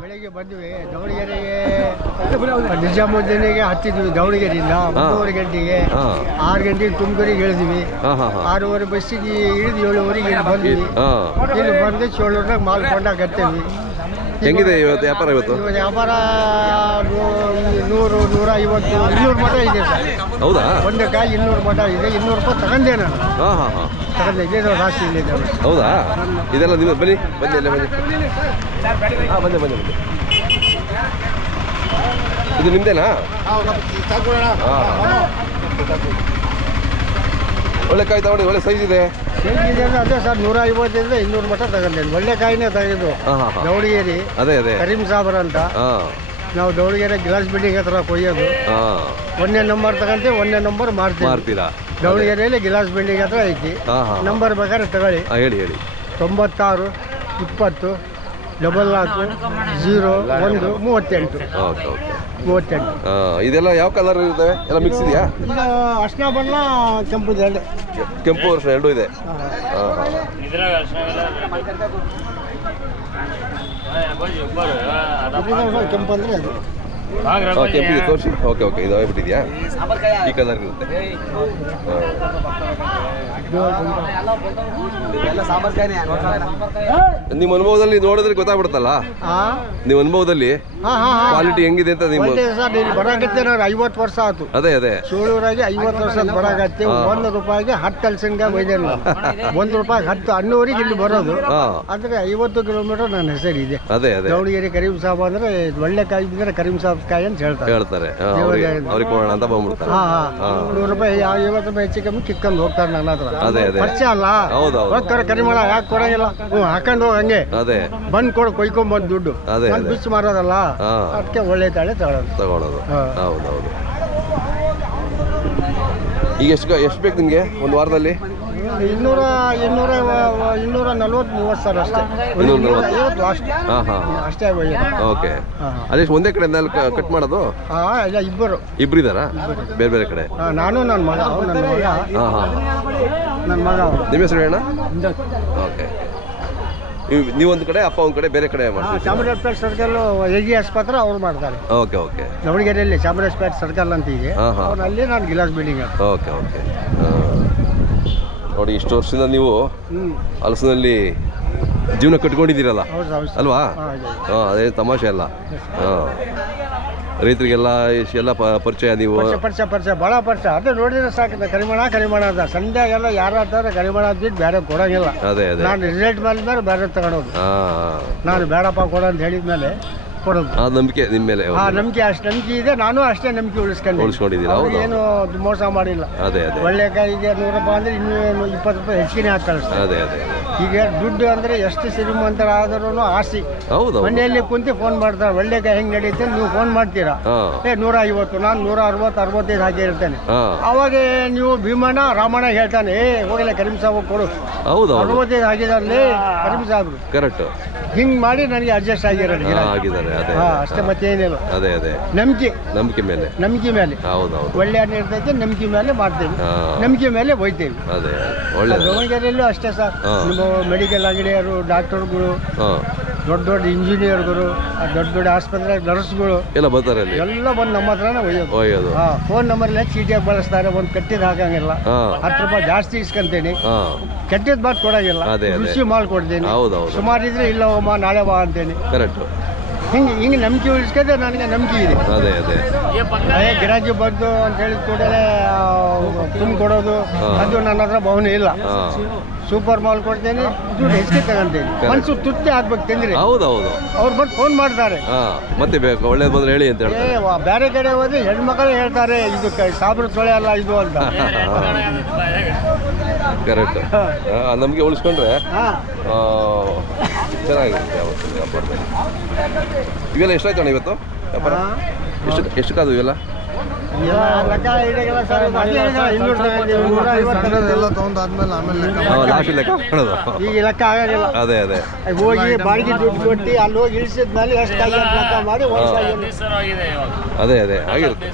ಬೆಳಿಗ್ಗೆ ಬಂದ್ವಿ ದಾವಣಗೆರೆಗೆ ನಿಜಾಮುದ್ದೀನಿಗೆ ಹತ್ತಿದ್ವಿ ದಾವಣಗೆರೆಯಿಂದ 3:30 ಗಂಟೆಗೆ 6 ಗಂಟೆಗೆ ತುಮಕೂರಿಗೆ ಇಳಿದ್ವಿ 6:30 ಬಸ್ಸಿಗೆ ಇಳಿದು 7:30 ಇಲ್ಲಿ ಬಂದ್ವಿ ಇಲ್ಲಿ ಬಂದು ಚೋಳೂರ್ನಾಗ ಮಾಲ್ ಕೊಂಡಾಗ ಹತ್ತೇವಿ ಹೆಂಗಿದೆ ಇವತ್ತು ವ್ಯಾಪಾರ? ಇವತ್ತು ವ್ಯಾಪಾರ 100, 150, 200 ಮಟ ಇದೆ ಸರ್. ಹೌದಾ? ಒಂದು ಕಾಯಿ 200 ಮಟ ಇದೆ. 200 ರೂಪಾಯಿ ತಗೊಂಡೆ ನಾನು. ತಗೊಂಡೆ ಇದೆ ರಾಶಿ ಇದೆ. ಹೌದಾ? ಇದೆಲ್ಲ ನೀವು ಬನ್ನಿ ಬನ್ನಿ ಅಲ್ಲೇ ಬನ್ನಿ. ಬನ್ನಿ ಬನ್ನಿ ಬನ್ನಿ. ಇದು ನಿಮ್ದೇನಾ? ಒಳ್ಳೆ ಕಾಯಿ ತಗೊಂಡು ಒಳ್ಳೆ ಸೈಜ್ ಇದೆ. ಅದೇ ಸರ್ 150 200 ಮಟ ತಗೊಂಡೇನೆ. ಒಳ್ಳೆ ಕಾಯಿನೇ ತೆಗೆದು ದಾವಣಗೆರೆ ಅದೇ ಅದೇ ಕರೀಂ ಸಾಬರ್ ಅಂತ. ನಾವು ದಾವಣಗೆರೆ ಗ್ಲಾಸ್ ಬಿಲ್ಡಿಂಗ್ ಹತ್ರ ಕೊಯ್ಯೋದು. 1ನೇ ನಂಬರ್ ತಗೊಂತೀವಿ, 1ನೇ ನಂಬರ್ ಮಾಡ್ತೀರಾ? ದಾವಣಗೆರೆಯಲ್ಲಿ ಗ್ಲಾಸ್ ಬಿಲ್ಡಿಂಗ್ ಹತ್ರ ಐತಿ. ನಂಬರ್ ಬೇಕಾದ್ರೆ ತಗೊಳ್ಳಿ. ಹೇಳಿ ಹೇಳಿ. 96 20 44 01 38. Okay okay 38. ಇದೆಲ್ಲ ಯಾವ ಕಲರ್ ಇರ್ತವೆ? ಎಲ್ಲ ಮಿಕ್ಸ್ ಇದೆಯಾ? ಈಗ ಅರ್ಶಿನ ಬಣ್ಣ ಕೆಂಪು ಇದೆ. ಕೆಂಪು ಅರ್ಶಿನ ಎರಡೂ ಇದೆ. ಕೆಂಪು ಅಂದರೆ ಅದು ಕೆಂಪಿದೆ ತೋರಿಸಿ. ಓಕೆ ಓಕೆ ಇದು ಆಗ್ಬಿಟ್ಟಿದೆಯಾ? ಈ ಕಲರ್ ಇರುತ್ತೆ. ನಿಮ್ಮ ಅನುಭವದಲ್ಲಿ ನೋಡಿದ್ರೆ ಗೊತ್ತಾಗ್ಬಿಡುತ್ತಲ್ಲ. ನಿಮ್ಮ ಅನುಭವದಲ್ಲಿ ಕ್ವಾಲಿಟಿ ಹೆಂಗಿದೆ ಅಂತ ನಿಮ್ಮ ಬರಾಗತ್ತೆ. ನಾನು 50 ವರ್ಷ ಆಯ್ತು. ಅದೇ ಅದೇ ಚೋಳೂರಾಗಿ 50 ವರ್ಷ ಬರಾಗತ್ತೆ. 1 ರೂಪಾಯಿಗೆ 10 ಹಲಸಿನಕಾಯಿ ಒಯ್ದೇನು. 1 ರೂಪಾಯಿಗೆ 10 ಅನ್ನೋರಿಗೆ ಇಲ್ಲಿ ಬರೋದು. ಅಂದ್ರೆ 50 ಕಿಲೋಮೀಟರ್ ನನ್ನ ಹೆಸರಿದೆ. ಅದೇ ಅದೇ ದಾವಣಗೆರೆ ಕರೀಂ ಸಾಬ್ ಅಂದ್ರೆ ಒಳ್ಳೆ ಕಾಯಿ ಬಿದ್ದರೆ ಕರೀಂ ಸಾಬ್ ಕಾಯಿ ಅಂತ ಹೇಳ್ತಾರೆ. ಅವ್ರಿಗೆ ಕೊಡೋಣ ಅಂತ ಬಂದ್ಬಿಡ್ತಾರೆ. 100 ರೂಪಾಯಿ 50 ರೂಪಾಯಿ ಹೆಚ್ಚು ಕಮ್ಮಿ ಕಿತ್ಕೊಂಡು ಹೋಗ್ತಾರೆ ನನ್ನ ಹತ್ರ. ಅದೇ ಅದೇ ಪರಿಚಯ ಅಲ್ಲ. ಹೋಗ್ತಾರೆ ಕರಿಮಳ ಯಾಕೆ ಕೊಡಂಗಿಲ್ಲ. ಹಾಕೊಂಡು ಹೋಗಿ ಹಂಗೆ ಅದೇ ಬಂದ್ ಕೊಂಡ್ಕೊಂಬಂದು ದುಡ್ಡು ಬಿಚ್ಚು ಮಾರೋದಲ್ಲ. ಅದಕ್ಕೆ ಒಳ್ಳೆ ತಾಳೆ ತಗೊಳ್ಳೋದು. ಹೌದೌದು. ಈಗ ಎಷ್ಟು ಬೇಕು ನಿಮಗೆ ಒಂದು ವಾರದಲ್ಲಿ? 240-30 ಸಾವಿರ ಅಷ್ಟೇ. 250 ಲಾಸ್ಟ್ ಅಷ್ಟೇ. ಓಕೆ. ಅದೇ ಒಂದೇ ಕಡೆ ಕಟ್ ಮಾಡೋದು? ಇಲ್ಲ, ಇಬ್ರು ಇದ್ದಾರಾ ಬೇರೆ ಬೇರೆ ಕಡೆ? ನಾನು ನನ್ನ ಮಗ. ನನ್ನ ಮಗ. ನಿಮ್ಮ ಹೆಸರು ಹೇಳ? ಓಕೆ. ನೀವೊಂದು ಕಡೆ, ಅಪ್ಪ ಒಂದು ಕಡೆ, ಬೇರೆ ಕಡೆ ಮಾಡ್ತೀವಿ. ಚಾಮರಾಜಪೇಟೆ ಸರ್ಕಲ್ AG ಆಸ್ಪತ್ರೆ ಅವ್ರು ಮಾಡ್ತಾರೆ. Okay okay. ದಾವಣಗೆರೆಯಲ್ಲಿ ಚಾಮರಾಜಪೇಟೆ ಸರ್ಕಲ್ ಅಂತ ಇದೆ. ಅಲ್ಲಿ ನಾನು ಗ್ಲಾಸ್ ಬಿಲ್ಡಿಂಗ್. Okay okay. ನೋಡಿ, ಇಷ್ಟು ವರ್ಷದಿಂದ ನೀವು ಹಲಸಿನಲ್ಲಿ ಜೀವನ ಕಟ್ಕೊಂಡಿದ್ದೀರಲ್ಲ ಅಲ್ವಾ? ಅದೇ ತಮಾಷೆ ಅಲ್ಲ. ರೈತರಿಗೆಲ್ಲ ಇಷ್ಟೆಲ್ಲ ಪರಿಚಯ ನೀವು? ಪರಿಚಯ ಭಾಳ ಪರಿಚಯ. ಅದೇ ನೋಡಿದ್ರೆ ಸಾಕು. ಕರಿಮಣ ಅದ ಸಂಧ್ಯಾಗೆಲ್ಲ ಯಾರು ಅಂತಾರೆ ಕರಿಮಣ ಬಿಟ್ಟು ಬೇರೆ ಕೊಡೋಂಗಿಲ್ಲ. ಅದೇ ಅದೇ. ನಾನು ರಿಸಲ್ಟ್ ಮಾಡಿದ್ಮೇಲೆ ಬೇರೆ ತಗೊಳೋದು. ನಾನು ಬೇಡಪ್ಪ ಕೊಡೋ ಅಂತ ಹೇಳಿದ್ಮೇಲೆ ಕೊಡೋದು. ಆ ನಂಬಿಕೆ ನಿಮ್ಮ ಮೇಲೆ? ನಂಬಿಕೆ ಅಷ್ಟು ನಂಬಿಕೆ ಇದೆ. ನಾನು ಅಷ್ಟೇ ನಂಬಿಕೆ ಉಳಿಸ್ಕೊಂಡಿದ್ದೀರಾ? ಏನು ಮೋಸ ಮಾಡಿಲ್ಲ. ಅದೇ ಅದೇ. ಒಳ್ಳೆ ಕಾಯಿಗೆ 100 ರೂಪಾಯಿ ಅಂದ್ರೆ ಇನ್ನೂ 20 ರೂಪಾಯಿ ಹೆಚ್ಚಿಗೆ ಹಾಕ್ತಾರೆ. ಅದೇ ಅದೇ. ಈಗ ದುಡ್ಡು ಅಂದ್ರೆ ಎಷ್ಟು ಶ್ರೀಮಂತರಾದ್ರೂ ಆಸೆ. ಹೌದು. ಮನೆಯಲ್ಲಿ ಕುಂತು ಫೋನ್ ಮಾಡ್ತಾರೆ, ಒಳ್ಳೆ ಕಾಯಿ ಹೆಂಗ್ ನಡೀತೆ ನೀವು ಫೋನ್ ಮಾಡ್ತೀರಾ? 150, ನಾನು 160, 65 ಹಾಕಿರ್ತೇನೆ. ಅವಾಗ ನೀವು ಭೀಮಣ್ಣ ರಾಮಣ್ಣ ಹೇಳ್ತಾನೆ, ಹೋಗಲ್ಲ ಕರೀಂ ಸಾಬ್ ಕೊಡು. ಹೌದು. 65 ಆಗಿದಾರಲ್ಲೇ ಕರೀಂ ಸಾಬ್ರು. ಕರೆಕ್ಟ್. ಹಿಂಗ್ ಮಾಡಿ ನನಗೆ ಅಡ್ಜಸ್ಟ್ ಆಗಿದ್ದಾರೆ. ಅಷ್ಟೇ, ಮತ್ತೇನಿಲ್ಲ. ಅದೇ ಅದೇ. ನಂಬಿಕೆ ಮೇಲೆ. ಹೌದೌದು. ಒಳ್ಳೆ ಹಣ್ಣು ಇರ್ತೈತೆ, ನಂಬಿಕೆ ಮೇಲೆ ಮಾಡ್ತೇವೆ, ನಂಬಿಕೆ ಮೇಲೆ ಹೋಯ್ತೇವೆ. ಅದೇ ಒಳ್ಳೆ. ದಾವಣಗೆರೆಯಲ್ಲೂ ಅಷ್ಟೇ ಸರ್. ನಿಮ್ಮ ಮೆಡಿಕಲ್ ಅಂಗಡಿಯವರು, ಡಾಕ್ಟರ್ಗಳು, ದೊಡ್ಡ ದೊಡ್ಡ ಇಂಜಿನಿಯರ್ಗಳು, ದೊಡ್ಡ ಆಸ್ಪತ್ರೆ ನರ್ಸ್ಗಳು ಎಲ್ಲ ಬರ್ತಾರೆ. ಎಲ್ಲ ಬಂದು ನಮ್ಮ ಹತ್ರನೇ ಒಯ್ಯೋದು. ಫೋನ್ ನಂಬರ್ ಚೀಟಿಯಾಗಿ ಬಳಸ್ತಾರೆ. ಒಂದು ಕಟ್ಟಿದ್ ಹಾಕಂಗಿಲ್ಲ. 10 ರೂಪಾಯಿ ಜಾಸ್ತಿ ಇಸ್ಕೊಂತೇನೆ. ಕೆಟ್ಟಿದ್ ಬಾತ್ ಕೊಡಂಗಿಲ್ಲ. ರುಚಿ ಮಾಲ್ ಕೊಡ್ತೇನೆ. ಸುಮಾರು ಇದ್ರೆ ಇಲ್ಲ ಹೋಮ ನಾಳೆ ಬಾ ಅಂತೇನೆ. ಕರೆಕ್ಟ್. ಹಿಂಗೆ ನಂಬಿಕೆ ಉಳಿಸ್ಕೊಂಡ್ರೆ ನನಗೆ ನಂಬಿಕೆ ಇದೆ. ಅದೇ ಅದೇ. ಗಿರಾಕಿ ಬಂದು ಅಂತ ಹೇಳಿದ ಕೂಡಲೇ ತುಂಬ ಕೊಡೋದು ಅದು ನನ್ನ ಹತ್ರ ಭಾವನೆ ಇಲ್ಲ. ಸೂಪರ್ ಮಾಲ್ ಕೊಡ್ತೇನೆ, ದುಡ್ಡು ಹೆಚ್ಚಿಗೆ ತಗೊಂತೇನೆ. ಮನ್ಸು ತೃಪ್ತಿ ಆಗ್ಬೇಕು ತಿಂದ್ರೆ. ಹೌದೌದು. ಅವ್ರು ಬಂದು ಫೋನ್ ಮಾಡ್ತಾರೆ, ಮತ್ತೆ ಬೇಕು ಒಳ್ಳೇದು ಬಂದ್ರೆ ಹೇಳಿ ಅಂತ ಹೇಳ್ತಾರೆ. ಬೇರೆ ಕಡೆ ಹೋದ್ರೆ ಹೆಣ್ಮಕ್ಳು ಹೇಳ್ತಾರೆ ಇದು ಸಾಬ್ರ ತೊಳೆ ಅಲ್ಲ ಇದು ಅಂತ. ಕರೆಕ್ಟ್. ನಮಗೆ ಉಳಿಸ್ಕೊಂಡ್ರೆ ಚೆನ್ನಾಗಿರುತ್ತೆ ವ್ಯಾಪಾರದಲ್ಲಿ. ಇವೆಲ್ಲ ಎಷ್ಟಾಯ್ತಣ್ಣ ಇವತ್ತು ವ್ಯಾಪಾರ? ಎಷ್ಟು ಕಾದು ಇವೆಲ್ಲ? ಈಗ ಲೆಕ್ಕ ಆಗೋದಿಲ್ಲ. ಅದೇ ಅದೇ. ಹೋಗಿ ಬಾಡಿಗೆ ದುಡ್ಡು ಕೊಟ್ಟು ಅಲ್ಲಿ ಹೋಗಿ ಇಳಿಸಿದ್ಮೇಲೆ ಎಷ್ಟು ಲೆಕ್ಕ ಮಾಡಿ. ಅದೇ ಅದೇ ಆಗಿರುತ್ತೆ.